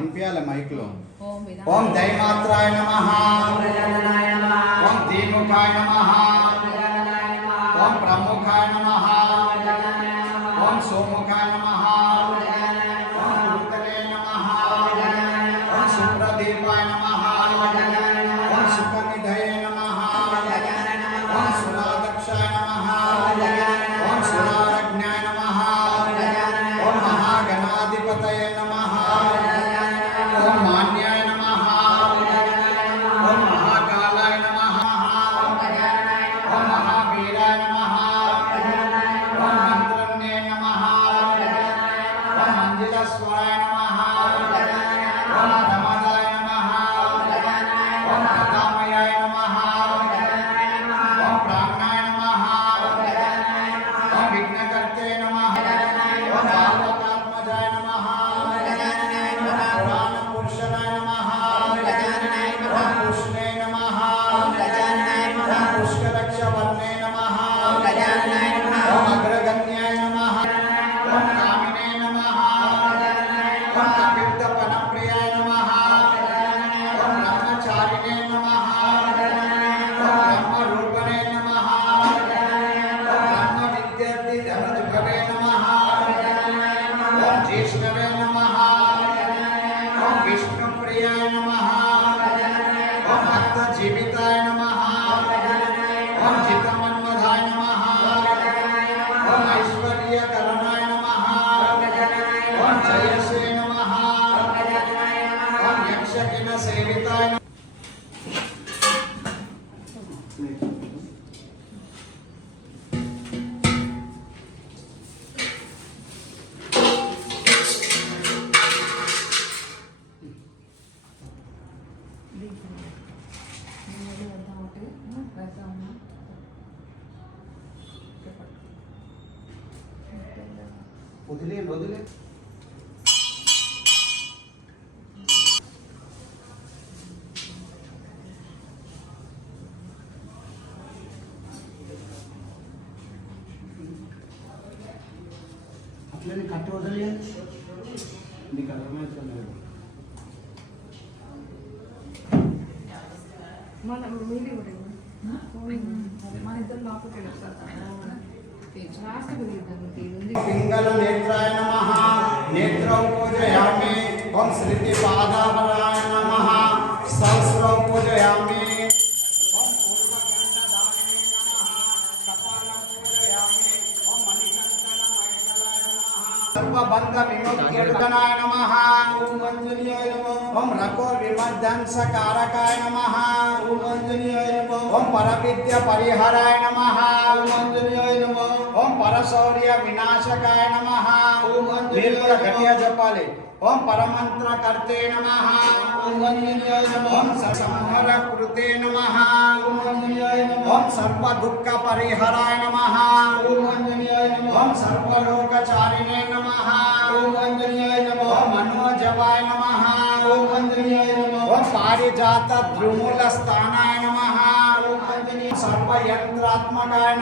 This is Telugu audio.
వినిపించాలి మైక్ లో. ఓం దైమాత్రాయ నమః, ఓం దీముఖాయ నమః, ఓం ప్రముఖాయ నమః, ఓం సోముఖాయ నమః, ఓం కృతనే నమః, ఓం సుప్రదీపాయ నమః, ఓం సుఖనిధయే నమః, ఓం సురాదక్షాయ నమః, ఓం సురారజ్ఞాయ నమః, ఓం మహాగణాధిపతయే నమః, ఓం మాన్యాయ నమః, ఓం మహాకాలాయ నమః, ఓం మహావీరాయ నమః, ఓం మంత్రన్నే నమః, ఓం మంజులస్వరాయ నమః, ఓం రమదాయ నమః, ఓం ప్రతామయాయ నమః, ఓం ప్రాణాయ నమః, ఓం విఘ్నకర్తే నమః, ఓం పార్వతాత్మజాయ నమః, పురాణ పురుషాయ నమః, ఓం కృష్ణే నమః, ఓం పుష్కరక్షవర్ణే నమః, ఓం అగ్రగణ్యాయ నమః, ఓం కామినే నమః, ఓం కపిర్దపనప్రియాయ నమః, ఓం బ్రహ్మచారిణే నమః, ఓం బ్రహ్మరూపణే నమః, ఓం బ్రహ్మవిద్యార్థి ధనుజుభవే నమః, ఓం జిష్ణవే నమః, ఓం విష్ణుప్రియాయ నమః, ఓం భక్తజీవితాయ నమః, ఓం చిత్తమన్మధాయ నమః, ఓం ఐశ్వర్యకరణాయ నమః, ఓం జయసే నమః, ఓం యక్షకిన సేవితాయ నమః. వదిలే వదిలే అట్లనే కట్టి వదిలేదు నీకు అర్థమవుతుంది. పింగళ నేత్రాయ నమః, నేత్రౌ పూజయామి. ఓం శ్రుతిపాదాభరాయ నమః, సహస్రౌ పూజయామి. ఓం పూర్వగంధదాయినే నమః, కపాలం పూజయామి. ఓం మణికంఠనమైకలాయ నమః, సర్వబంధ విముక్త్యర్థనాయ నమః, ఓం అంజనీయాయ నమః. ఓం రకో విమర్దంసకారకాయ నమః, ఓం అంజనీయాయ నమః. ఓం పరవిద్య పరిహరాయ నమః, ఓం అంజనీయాయ నమః. ఓం పరశౌర్య వినాశకాయ నమః, ఓం అంజనీయాయ నమః. గట్టిగా చెప్పాలి. ఓం పరమంత్రకర్తే నమః, ఓం అంజనీయాయ నమః. ఓం సంహర కృతే నమః, ఓం అంజనీయాయ నమః. ఓం సర్వ దుఃఖ పరిహరాయ నమః, ఓం అంజనీయాయ నమః. ఓం సర్వలోకచారిణే నమః, ఓం అంజనీయాయ నమః. ఓం మనోజవాయ నమః, ఓం అంజనీయాయ నమః. ఓం పారిజాత ద్రుమూల స్థానాయ నమః, ఓం అంజనీయాయ. సర్వయంత్రాత్మకాయ